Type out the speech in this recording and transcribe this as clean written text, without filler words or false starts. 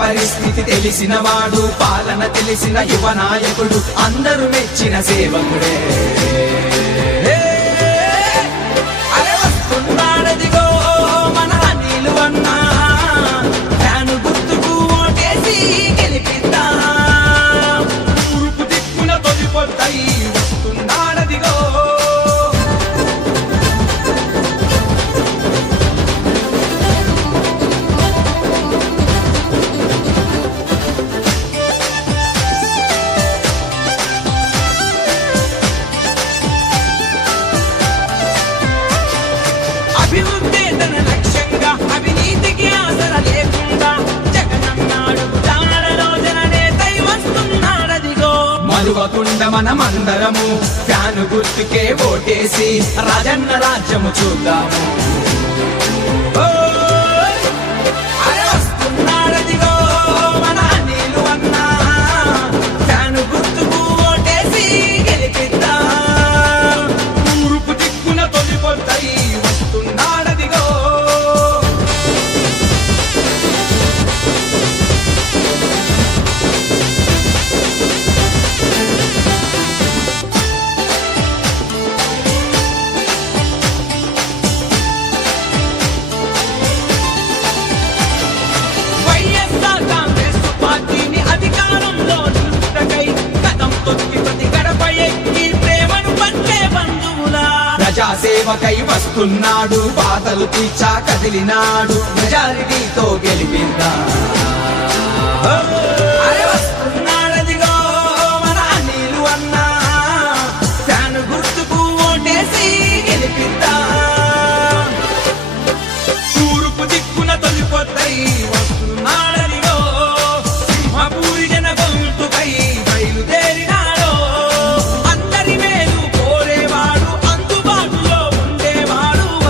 పరిస్థితి తెలిసిన వాడు, పాలన తెలిసిన యువ నాయకుడు, అందరూ మెచ్చిన సేవకుడే. అరే వస్తున్నాడదిగో మన అనిల్ అన్న, ఫ్యాను గుర్తుకు ఓటేసి గెలిపిద్దాం. తూర్పు దిక్కున తొలిపొద్దై వస్తున్నాడదిగో. అభివృద్ధి తన లక్ష్యంగా, అవినీతికి ఆసర లేకుండా జగనన్నాడు జాడలో జననేతై వస్తున్నాడదిగో. మరువకుండా మనమందరము ఫ్యాను గుర్తుకే ఓటేసి రాజన్న రాజ్యము చూద్దాము. అరే వస్తున్నాడదిగో మన అనిల్ అన్న, ఫ్యాను గుర్తుకు ఓటేసి గెలిపిద్దాం. తూర్పు దిక్కున తొలిపొద్దై వస్తున్నాడదిగో. వైఎస్ఆర్ కాంగ్రెస్ పార్టీని అధికారంలో నిలుపుటకై కదం తొక్కి ప్రతి గడప ఎక్కి ప్రేమను పంచే బంధువులా. ప్రజాసేవకై వస్తున్నాడు, బాధలు తీర్చా కదిలినాడు, మెజారిటీతో గెలిపిందా.